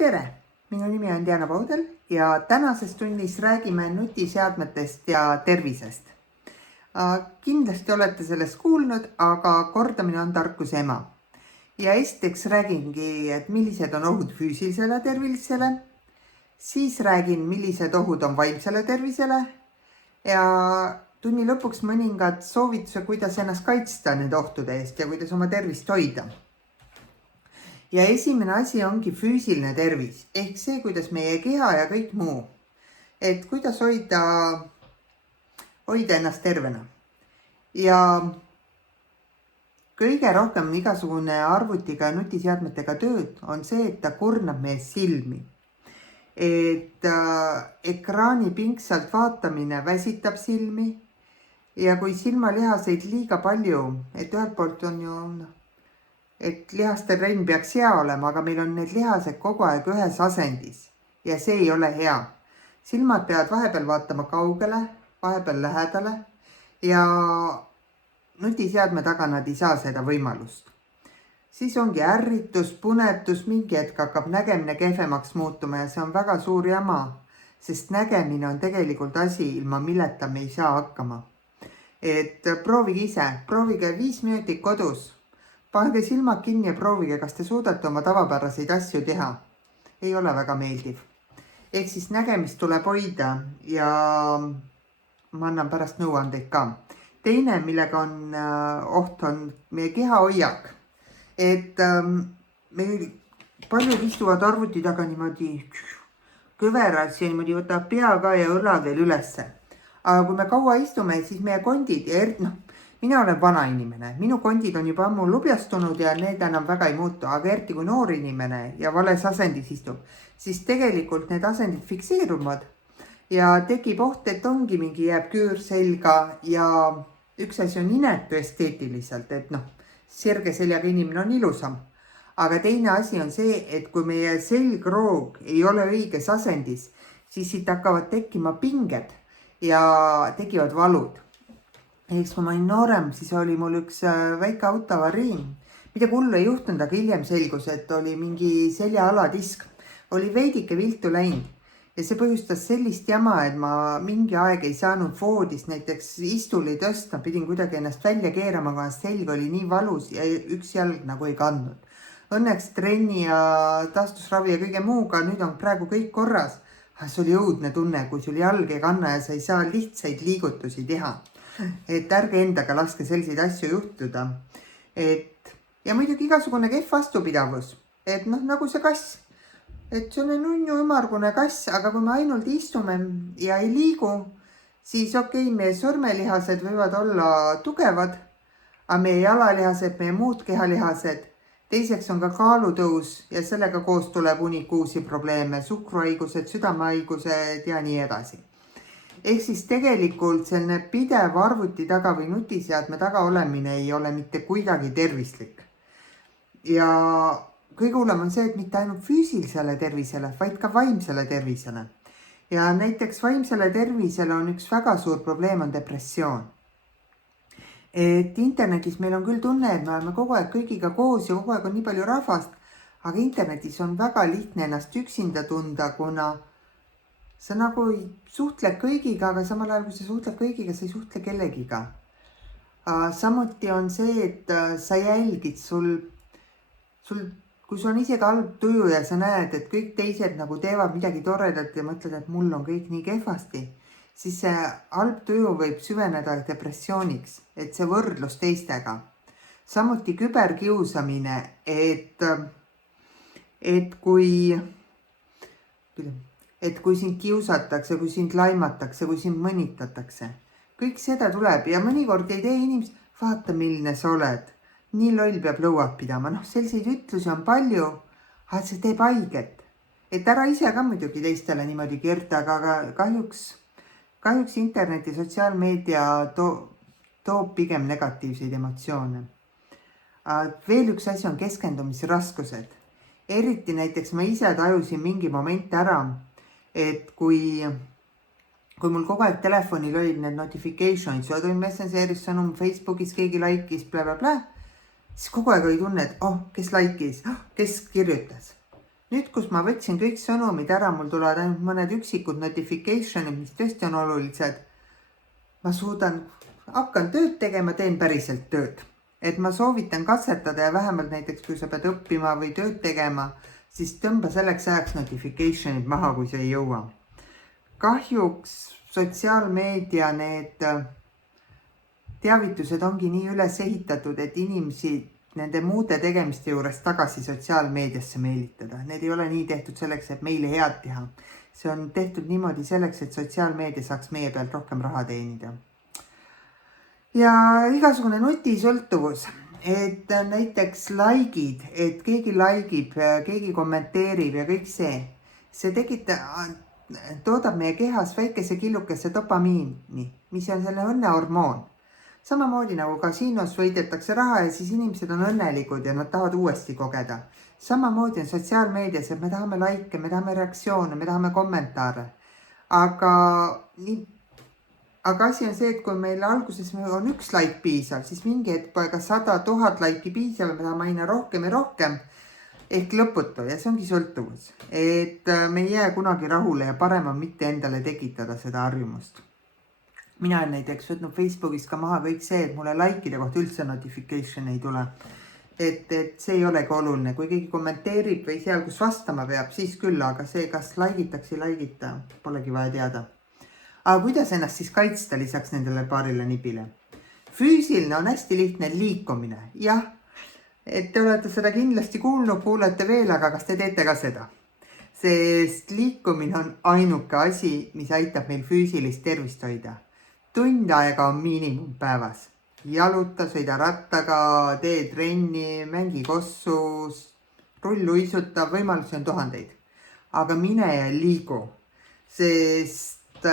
Tere! Minu nimi on Diana Paudel ja tänases tunnis räägime nutiseadmetest ja tervisest. Kindlasti olete sellest kuulnud, aga kordamine on tarkuse ema. Ja esiteks räägingi, et millised on ohud füüsilisele tervisele, siis räägin, millised ohud on vaimsele tervisele ja tunni lõpuks mõningad soovituse, kuidas ennast kaitsta nende ohtude eest ja kuidas oma tervist hoida. Ja esimene asi ongi füüsiline tervis, ehk see, kuidas meie keha ja kõik muu. Et kuidas hoida ennast tervena. Ja kõige rohkem igasugune arvutiga ja nutiseadmetega tööd on see, et ta kurnab meie silmi. Et ekraani pingsalt vaatamine väsitab silmi ja kui silmalihaseid liiga palju, et ühelt poolt on ju et lihaste trenn peaks hea olema, aga meil on need lihased kogu aeg ühes asendis ja see ei ole hea. Silmad peavad vahepeal vaatama kaugele, vahepeal lähedale ja nutiseadme taga nad ei saa seda võimalust. Siis ongi ärritus, punetus, mingi hetk hakkab nägemine kehvemaks muutuma ja see on väga suur jama, sest nägemine on tegelikult asi, ilma milleta me ei saa hakkama. Et proovige ise, proovige 5 minutit kodus. Pange silmad kinni ja proovige, kas te suudate oma tavapäraseid asju teha. Ei ole väga meeldiv. Ehk siis nägemist tuleb hoida ja ma annan pärast nõuandeid ka. Teine, millega on oht, on meie kehahoiak. Et meil paljud istuvad arvuti taga niimoodi kõveras ja niimoodi võtab pea ka ja õlad veel ülesse. Aga kui me kaua istume, siis meie kondid ja mina olen vana inimene, minu kondid on juba ammu lubjastunud ja need enam väga ei muutu, aga eriti kui noor inimene ja vales asendis istub, siis tegelikult need asendid fikseeruvad ja tekib oht, et ongi mingi jääb küür selga ja üks asi on inetu esteetiliselt, et sirge seljaga inimene on ilusam. Aga teine asi on see, et kui meie selgroog ei ole õiges asendis, siis siit hakkavad tekkima pinged ja tekivad valud. Eks kui ma olin noorem, siis oli mul üks väike autoavariin. Midagi hullu ei juhtunud, aga hiljem selgus, et oli mingi selja aladisk. Oli veidike viltu läinud ja see põhjustas sellist jama, et ma mingi aeg ei saanud voodis näiteks istuli tõsta, pidin kuidagi ennast välja keerama, kuna selg oli nii valus ja üks jalg nagu ei kandnud. Õnneks trenni ja taastusravi ja kõige muuga, nüüd on praegu kõik korras. See oli õudne tunne, kui sul jalg ei kanna ja sa ei saa lihtsaid liigutusi teha. Et ärge endaga laske selliseid asju juhtuda. Ja muidugi igasugune kehv vastupidavus. Et nagu see kass. Et see on nunnu ümargune kass, aga kui me ainult istume ja ei liigu, siis meie sõrmelihased võivad olla tugevad, aga meie jalalihased, meie muud kehalihased, teiseks on ka kaalutõus ja sellega koos tuleb hunnik uusi probleeme, sukruhaigused, südamehaigused ja nii edasi. Ehk siis tegelikult selline pidev arvuti taga või nutiseadme taga olemine ei ole mitte kuidagi tervislik. Ja kõige hullem on see, et mitte ainult füüsilisele tervisele, vaid ka vaimsele tervisele. Ja näiteks vaimsele tervisele on üks väga suur probleem on depressioon. Et internetis meil on küll tunne, et me oleme kogu aeg kõigiga koos ja kogu aeg on nii palju rahvast, aga internetis on väga lihtne ennast üksinda tunda, kuna sa nagu suhtled kõigiga, aga samal ajal, kui sa suhtled kõigiga, sa ei suhtle kellegiga. Samuti on see, et sa jälgid kui sul on isegi halb tuju ja sa näed, et kõik teised nagu teevad midagi toredat ja mõtled, et mul on kõik nii kehvasti, siis see halb tuju võib süveneda depressiooniks, et see võrdlus teistega. Samuti küberkiusamine, et kui sind kiusatakse, kui sind laimatakse, kui sind mõnitatakse. Kõik seda tuleb ja mõnikord ei tee inimesed, vaata milline sa oled. Nii loll peab lõuad pidama. Selliseid ütlusi on palju, aga see teeb haiget. Et ära ise ka muidugi teistele niimoodi kirta, aga kahjuks interneti sotsiaalmeedia toob pigem negatiivseid emotsioone. Veel üks asi on keskendumisraskused. Eriti näiteks ma ise tajusin mingi moment ära, et kui mul kogu aeg telefonil olid need notifications, ja tuli Messengeris sõnum, Facebookis keegi laikis, blablabla, siis kogu aeg oli tunne, et kes laikis, kes kirjutas. nüüd, kus ma võtsin kõik sõnumid ära, mul tulevad ainult mõned üksikud notification'id, mis tõesti on olulised. Ma hakkan tööd tegema, teen päriselt tööd. Et ma soovitan katsetada ja vähemalt näiteks, kui sa pead õppima või tööd tegema, siis tõmba selleks ajaks notification'id maha, kui sa ei jõua. Kahjuks sotsiaalmeedia need teavitused ongi nii üles ehitatud, et inimesi nende muude tegemiste juures tagasi sotsiaalmeediasse meelitada. Need ei ole nii tehtud selleks, et meile head teha. See on tehtud niimoodi selleks, et sotsiaalmeedia saaks meie pealt rohkem raha teenida. Ja igasugune nutisõltuvus, et näiteks like'id, et keegi like'ib, keegi kommenteerib ja kõik see toodab meie kehas väikese killukese dopamiini, mis on selle õnnehormoon. Samamoodi nagu kasiinos võidetakse raha ja siis inimesed on õnnelikud ja nad tahavad uuesti kogeda. Samamoodi on sotsiaalmeedias, et me tahame like, me tahame reaktsioone, me tahame kommentaare. Aga asi on see, et kui meil alguses on üks like piisav, siis mingi hetk ka 100 000 like'i piisav, me tahame aina rohkem ja rohkem ehk lõputu ja see ongi sõltuvus. Et me ei jää kunagi rahule ja parem on mitte endale tekitada seda harjumust. Mina olen näiteks võtnud Facebookis ka maha kõik see, et mulle like'ide kohta üldse notification ei tule. Et see ei olegi oluline. Kui keegi kommenteerib või seal, kus vastama peab, siis küll, aga see, kas like'itakse või like'ita, polegi vaja teada. Aga kuidas ennast siis kaitsta lisaks nendele paarile nipile? Füüsiline on hästi lihtne liikumine. Jah, et te olete seda kindlasti kuulnud, kuulete veel, aga kas te teete ka seda? Sest liikumine on ainuke asi, mis aitab meil füüsilist tervist hoida. Tund aega on miinimum päevas. Jaluta, sõida rattaga, tee trenni, mängi kossus, rulluisuta, võimalusi on 1000. Aga mine ja liigu, sest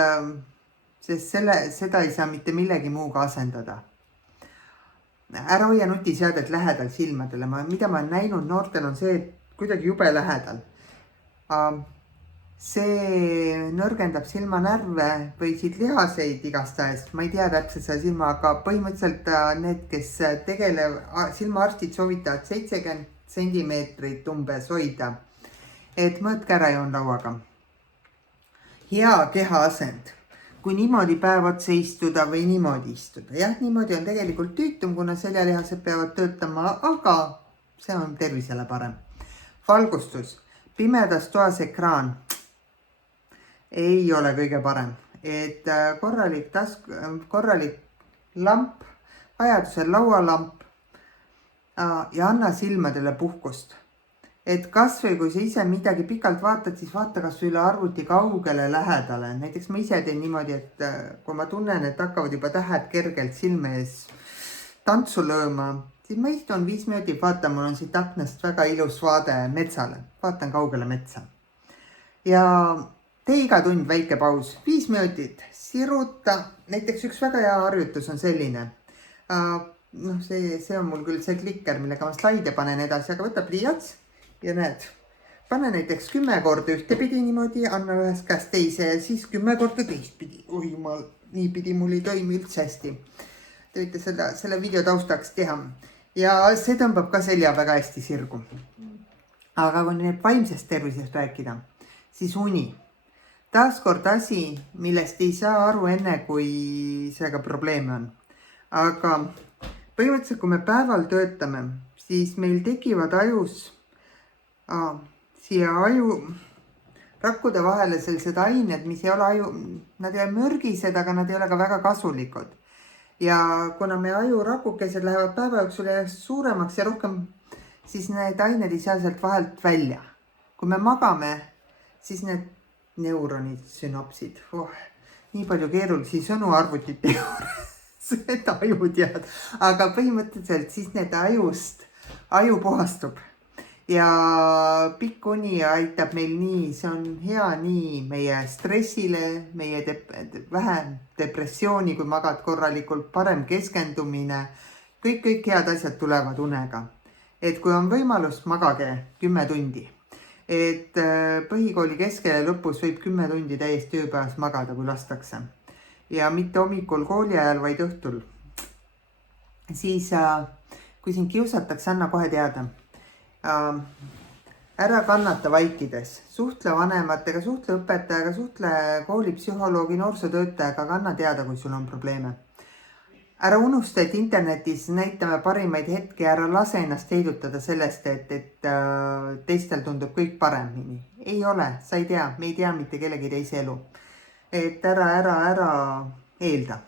seda ei saa mitte millegi muuga asendada. Ära hoia nutiseadet lähedal silmadele. Mida ma olen näinud noortel on see, et kuidagi jube lähedal. See nõrgendab silmanärve või siit lihaseid igastahes. Ma ei tea täpselt seda silma, aga põhimõtteliselt need, kes tegelevad, silmaarstid soovitavad 70 sentimeetrit umbes hoida. Et mõõtke ära joonlauaga. Hea kehaasend. Kui niimoodi päev otsa istuda või niimoodi istuda. Jah, niimoodi on tegelikult tüütum, kuna seljalihased peavad töötama, aga see on tervisele parem. Valgustus. Pimedas toas ekraan ei ole kõige parem. Et korralik lamp, vajadusel laualamp ja anna silmadele puhkust. Et kas või kui sa ise midagi pikalt vaatad, siis vaata kas üle arvuti kaugele lähedale. Näiteks ma ise teen niimoodi, et kui ma tunnen, et hakkavad juba tähed kergelt silme ees tantsu lööma, siis ma istun 5 minutit, vaatan, mul on siit aknast väga ilus vaade metsale. Vaatan kaugele metsa. Ja tee iga tund väike paus. 5 minutit. Siruta. Näiteks üks väga hea harjutus on selline. See on mul küll see klikker, millega ma slaide panen edasi, aga võta pliiats ja näed. Pane näiteks 10 korda ühtepidi niimoodi, anna ühest käest teise ja siis 10 korda teistpidi. Oi jumal, niipidi mul ei toimi üldse hästi. Te võite selle video taustaks teha. Ja see tõmbab ka selja väga hästi sirgu. Aga kui nüüd vaimsest tervisest rääkida, siis uni. Taaskord asi, millest ei saa aru enne, kui sellega probleeme on. Aga põhimõtteliselt, kui me päeval töötame, siis meil tekivad ajus siia aju rakkude vahele sellised ained, mis ei ole nad ei ole mürgised, aga nad ei ole ka väga kasulikud. Ja kuna me ajurakukesed lähevad päeva jooksul suuremaks ja rohkem, siis need ained ei saa sealt vahelt välja. Kui me magame, siis need neuronid, sünapsid, nii palju keerulisi sõnu arvutite juures, et aju tead. Aga põhimõtteliselt siis need aju puhastub. Ja pikk uni aitab meil nii, see on hea nii meie stressile, meie vähem depressiooni, kui magad korralikult, parem keskendumine. Kõik head asjad tulevad unega. Et kui on võimalus, magage 10 tundi. Et põhikooli keskel ja lõpus võib 10 tundi täiesti ööpäevas magada, kui lastakse. Ja mitte hommikul kooli ajal, vaid õhtul. Siis, kui sind kiusatakse, anna kohe teada. ära kannata vaikides, suhtle vanematega, suhtle õpetajaga, suhtle koolipsühholoogi, noorsootöötajaga, kanna teada, kui sul on probleeme. Ära unusta, et internetis näitame parimaid hetki, ära lase ennast heidutada sellest, et teistel tundub kõik paremini. Ei ole, sa ei tea, me ei tea mitte kellegi teise elu. Et ära eelda.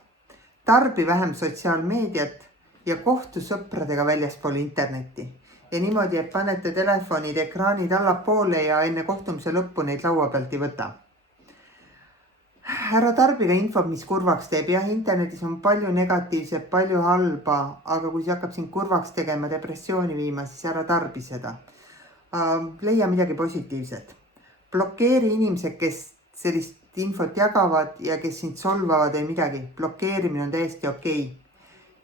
Tarbi vähem sotsiaalmeediat ja kohtu sõpradega väljaspool internetti. Ja niimoodi, et panete telefonid, ekraanid allapoole ja enne kohtumise lõppu neid laua pealt ei võta. Ära tarbi ka infot, mis kurvaks teeb. Jah, internetis on palju negatiivset, palju halba, aga kui see hakkab sind kurvaks tegema, depressiooni viima, siis ära tarbi seda. Leia midagi positiivset. Blokeeri inimesed, kes sellist infot jagavad ja kes sind solvavad või midagi. Blokeerimine on täiesti okei.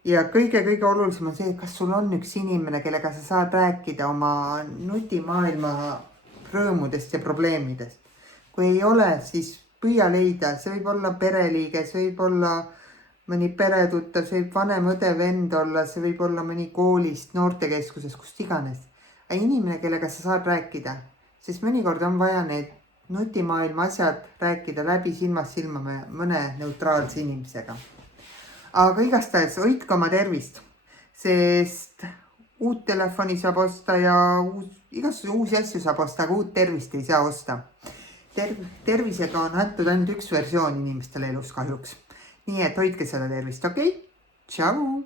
Ja kõige olulisem on see, kas sul on üks inimene, kellega sa saad rääkida oma nutimaailma rõõmudest ja probleemidest. Kui ei ole, siis püüa leida, see võib olla pereliige, see võib olla mõni peretuttav, see võib vanem õde, vend olla, see võib olla mõni koolist, noortekeskusest, kust iganes. Inimene, kellega sa saad rääkida, sest mõnikord on vaja need nutimaailma asjad rääkida läbi silmast silma mõne neutraalse inimesega. Aga igastahes hoidke oma tervist, sest uut telefoni saab osta ja igasuguseid uusi asju saab osta, aga uut tervist ei saa osta. Tervisega on antud ainult üks versioon inimestele elus kahjuks. Nii et hoidke seda tervist, okei? Tšau!